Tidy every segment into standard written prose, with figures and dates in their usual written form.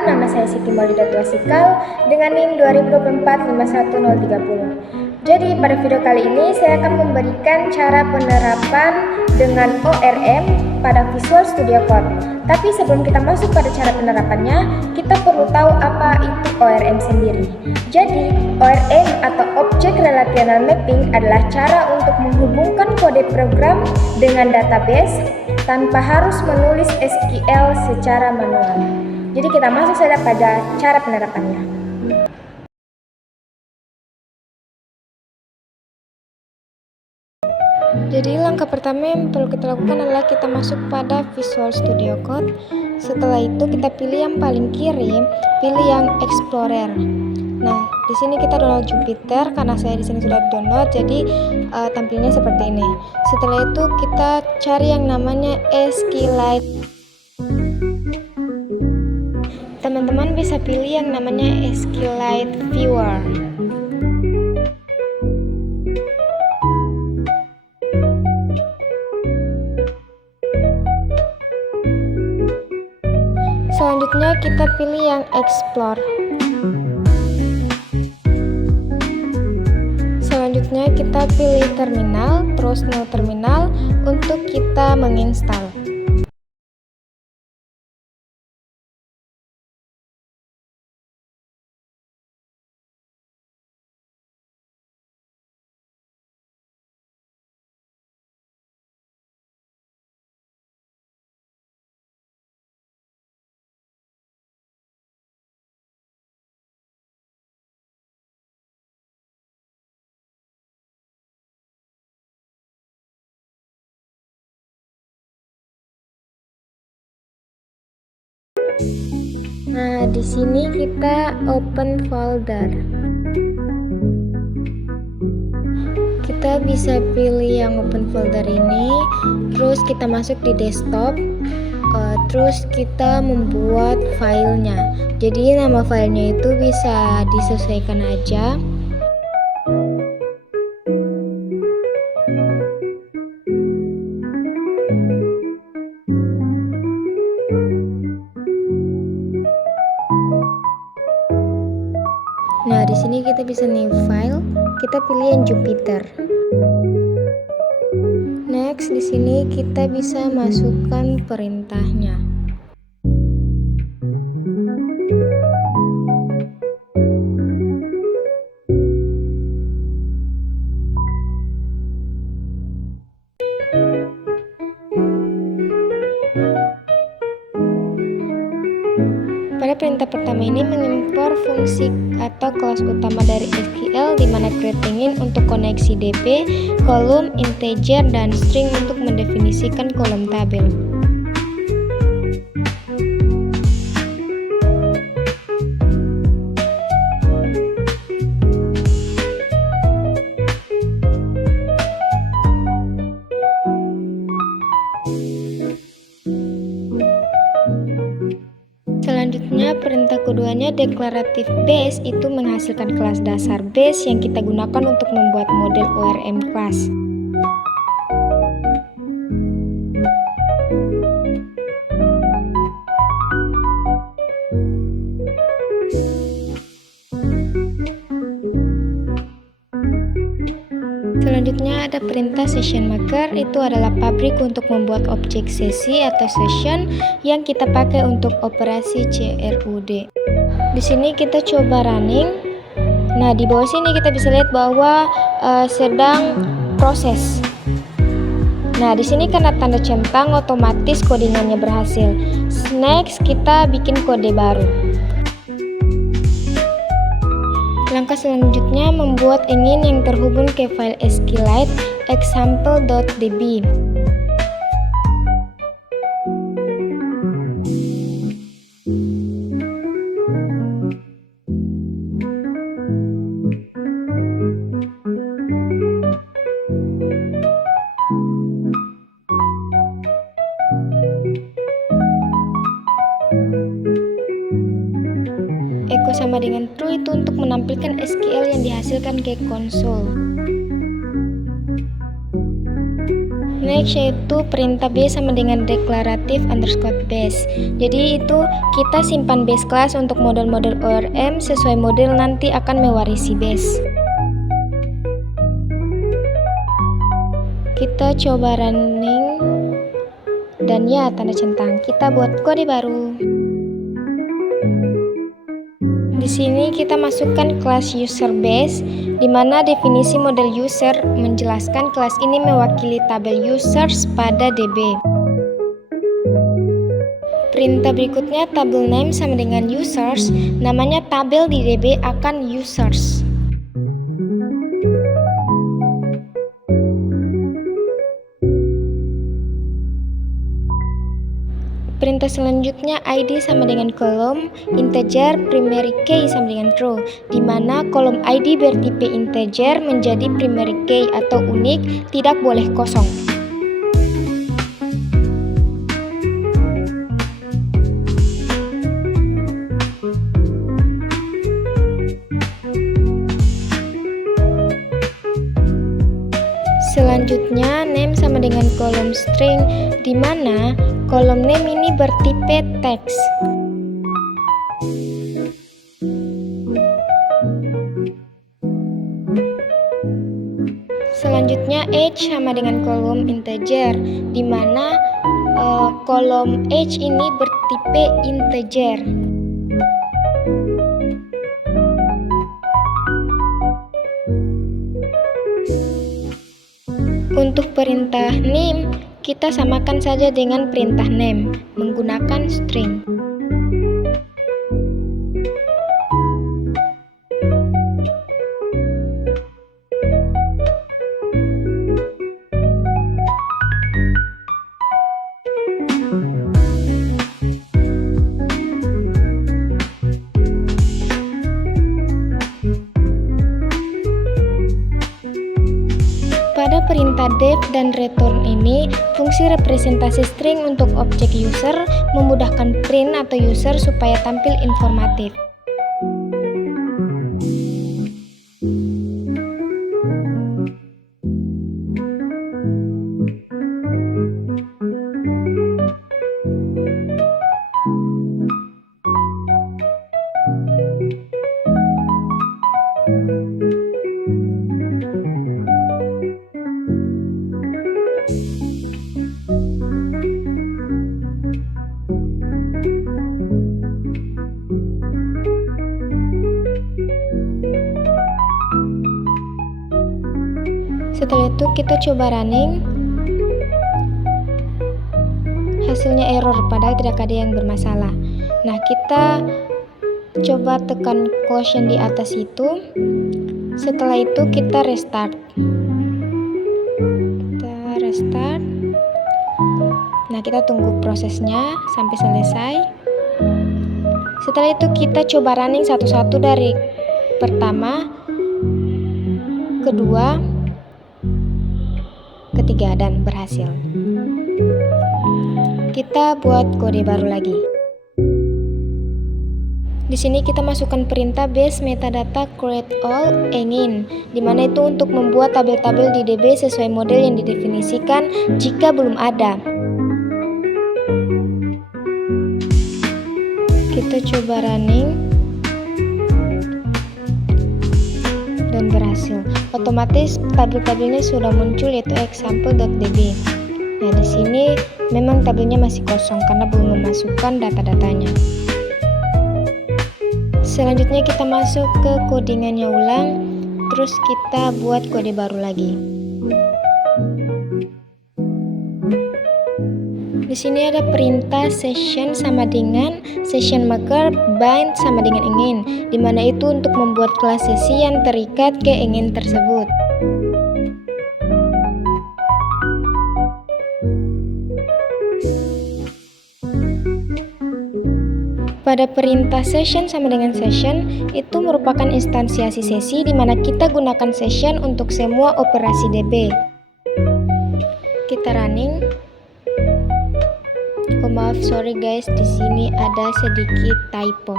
Perkenalkan, nama saya Siti Maulida Tuasikal dengan NIM 2024 51030. Jadi pada video kali ini saya akan memberikan cara penerapan dengan ORM pada Visual Studio Code. Tapi sebelum kita masuk pada cara penerapannya, kita perlu tahu apa itu ORM sendiri. Jadi, ORM atau Object Relational Mapping adalah cara untuk menghubungkan kode program dengan database tanpa harus menulis SQL secara manual. Jadi kita masuk saja pada cara penerapannya. Jadi langkah pertama yang perlu kita lakukan adalah kita masuk pada Visual Studio Code. Setelah itu kita pilih yang paling kiri, pilih yang Explorer. Nah, di sini kita download Jupyter karena saya di sini sudah download, jadi tampilnya seperti ini. Setelah itu kita cari yang namanya SQLite. Teman-teman bisa pilih yang namanya SQLite Viewer. Selanjutnya kita pilih yang Explore. Selanjutnya kita pilih terminal, terus no terminal untuk kita menginstal. Nah, di sini kita open folder. Kita bisa pilih yang open folder ini, terus kita masuk di desktop, terus kita membuat filenya. Jadi nama filenya itu bisa disesuaikan aja. Nah, di sini kita bisa new file, kita pilih yang Jupyter. Next, di sini kita bisa masukkan perintahnya. Pada perintah pertama ini mengimpor fungsi atau kelas utama dari SQL, di mana creating untuk koneksi DB, kolom, integer, dan string untuk mendefinisikan kolom tabel. Selanjutnya perintah keduanya declarative base, itu menghasilkan kelas dasar base yang kita gunakan untuk membuat model ORM class. Selanjutnya ada perintah session maker, itu adalah pabrik untuk membuat objek sesi atau session yang kita pakai untuk operasi CRUD. Di sini kita coba running. Nah, di bawah sini kita bisa lihat bahwa sedang proses. Nah, di sini karena tanda centang otomatis codingannya berhasil. Next, kita bikin kode baru. Langkah selanjutnya membuat ingin yang terhubung ke file SQLite example.db. Echo sama dengan true itu untuk menampilkan SQL yang dihasilkan ke konsol. Next yaitu perintah base sama dengan declarative underscore base. Jadi itu kita simpan base class untuk model-model ORM sesuai model nanti akan mewarisi base. Kita coba running dan ya tanda centang. Kita buat kode baru. Di sini kita masukkan kelas user base, di mana definisi model user menjelaskan kelas ini mewakili tabel users pada DB. Perintah berikutnya tabel name sama dengan users, namanya tabel di DB akan users. Perintah selanjutnya ID sama dengan kolom, integer, primary key sama dengan true, di mana kolom ID bertipe integer menjadi primary key atau unik, tidak boleh kosong. Selanjutnya name sama dengan kolom string, di mana kolom name ini bertipe teks. Selanjutnya age sama dengan kolom integer, di mana kolom age ini bertipe integer. Untuk perintah name, kita samakan saja dengan perintah name menggunakan string. Pada perintah def dan return ini, fungsi representasi string untuk objek user memudahkan print atau user supaya tampil informatif. Setelah itu kita coba running, hasilnya error padahal tidak ada yang bermasalah. Nah, kita coba tekan quotient di atas itu. Setelah itu kita restart. Nah, kita tunggu prosesnya sampai selesai. Setelah itu kita coba running satu-satu dari pertama, kedua, ketiga, dan berhasil. Kita buat kode baru lagi. Di sini kita masukkan perintah base metadata create all engine, di mana itu untuk membuat tabel-tabel di DB sesuai model yang didefinisikan jika belum ada. Kita coba running dan berhasil. Otomatis tabel-tabelnya sudah muncul, yaitu example.db. Nah, di sini memang tabelnya masih kosong karena belum memasukkan data-datanya. Selanjutnya kita masuk ke codingannya ulang, terus kita buat kode baru lagi. Di sini ada perintah session sama dengan session marker bind sama dengan engine, di mana itu untuk membuat kelas sesi yang terikat ke engine tersebut. Pada perintah session sama dengan session, itu merupakan instansiasi sesi di mana kita gunakan session untuk semua operasi DB. Kita running. Oh maaf, sorry guys, di sini ada sedikit typo.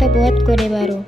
kita buat kode baru.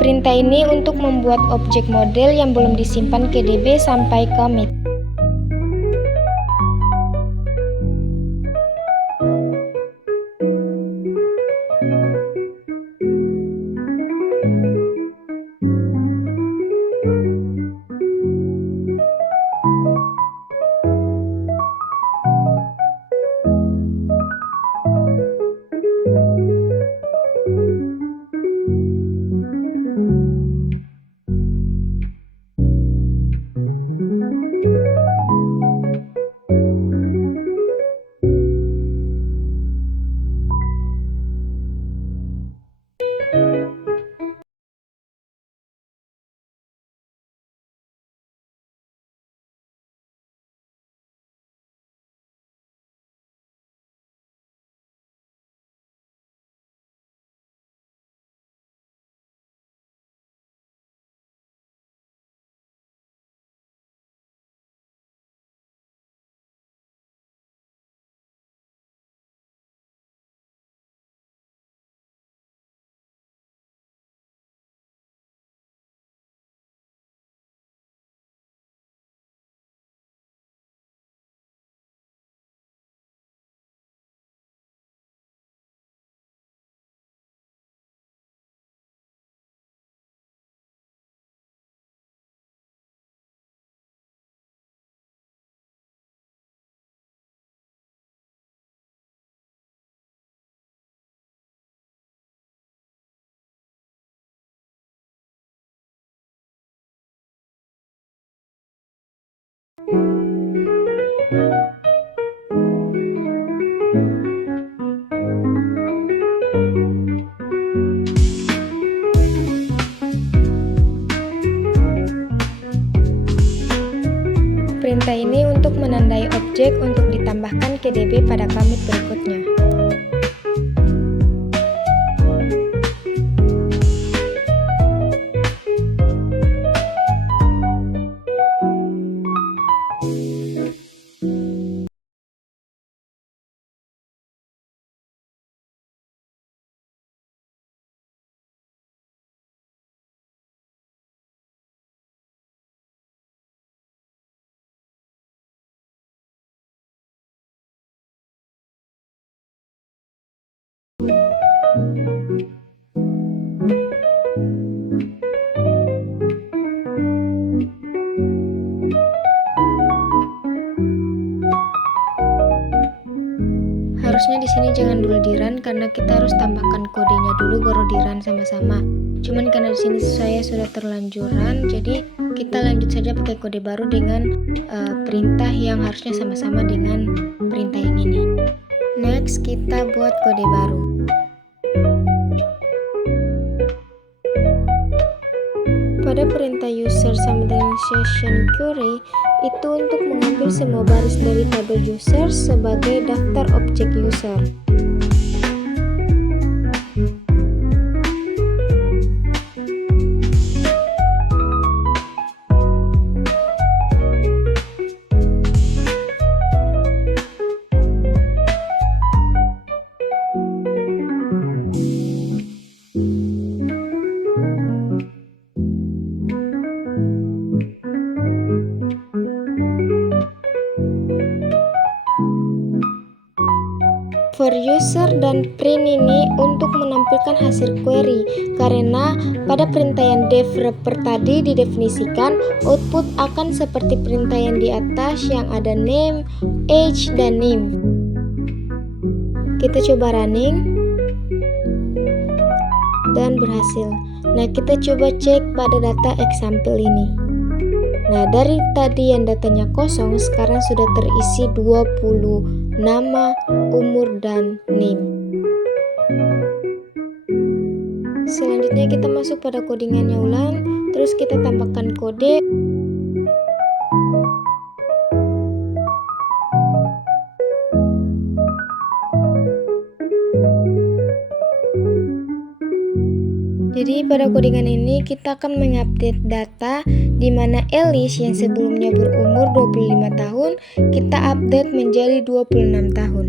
Perintah ini untuk membuat objek model yang belum disimpan ke DB sampai commit. Perintah ini untuk menandai objek untuk ditambahkan ke DB pada commit berikutnya. Harusnya di sini jangan dulu di run karena kita harus tambahkan kodenya dulu baru di run sama-sama. Cuman karena di sini saya sudah terlanjur run, jadi kita lanjut saja pakai kode baru dengan perintah yang harusnya sama-sama dengan perintah yang ini. Next, kita buat kode baru. Pada perintah user sama dengan session query itu untuk mengambil semua baris dari tabel user sebagai daftar objek user. For user dan print ini untuk menampilkan hasil query, karena pada perintah yang def wrapper tadi didefinisikan output akan seperti perintah yang di atas yang ada name, age, dan name. Kita coba running dan berhasil. Nah, kita coba cek pada data example ini. Nah, dari tadi yang datanya kosong, sekarang sudah terisi 20 nama, umur, dan NIM. Selanjutnya kita masuk pada codingannya ulang, terus kita tambahkan kode. Jadi pada codingan ini kita akan mengupdate data di mana Elis yang sebelumnya berumur 25 tahun kita update menjadi 26 tahun.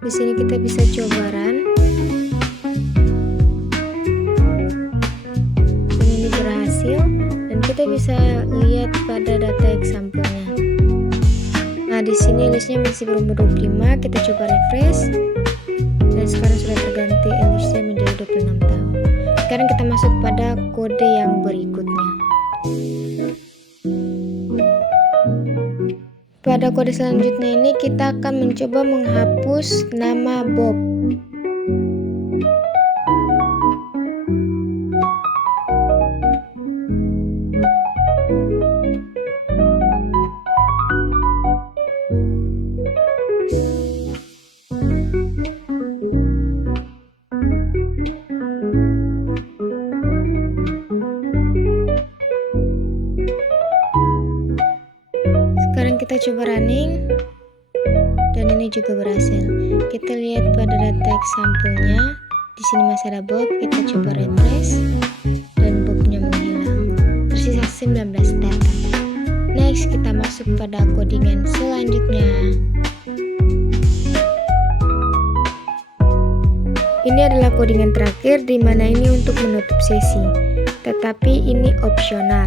Di sini kita bisa coba run. Ini berhasil. Kita bisa lihat pada data example-nya. Nah, di sini listnya masih berumur 25, kita coba refresh. Dan sekarang sudah terganti listnya menjadi 26 tahun. Sekarang kita masuk pada kode yang berikutnya. Pada kode selanjutnya ini kita akan mencoba menghapus nama Bob. Sekarang kita coba running, dan ini juga berhasil. Kita lihat pada data example-nya, di sini masih ada Bob. Kita coba refresh, dan Bobnya menghilang. Tersisa 19 data. Next, kita masuk pada codingan selanjutnya. Ini adalah codingan terakhir, di mana ini untuk menutup sesi. Tetapi ini opsional.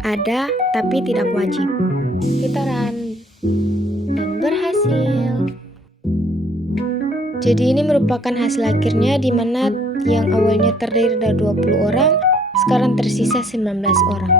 Ada, tapi tidak wajib. Kita run dan berhasil. Jadi ini merupakan hasil akhirnya, di mana yang awalnya terdiri dari 20 orang sekarang tersisa 19 orang.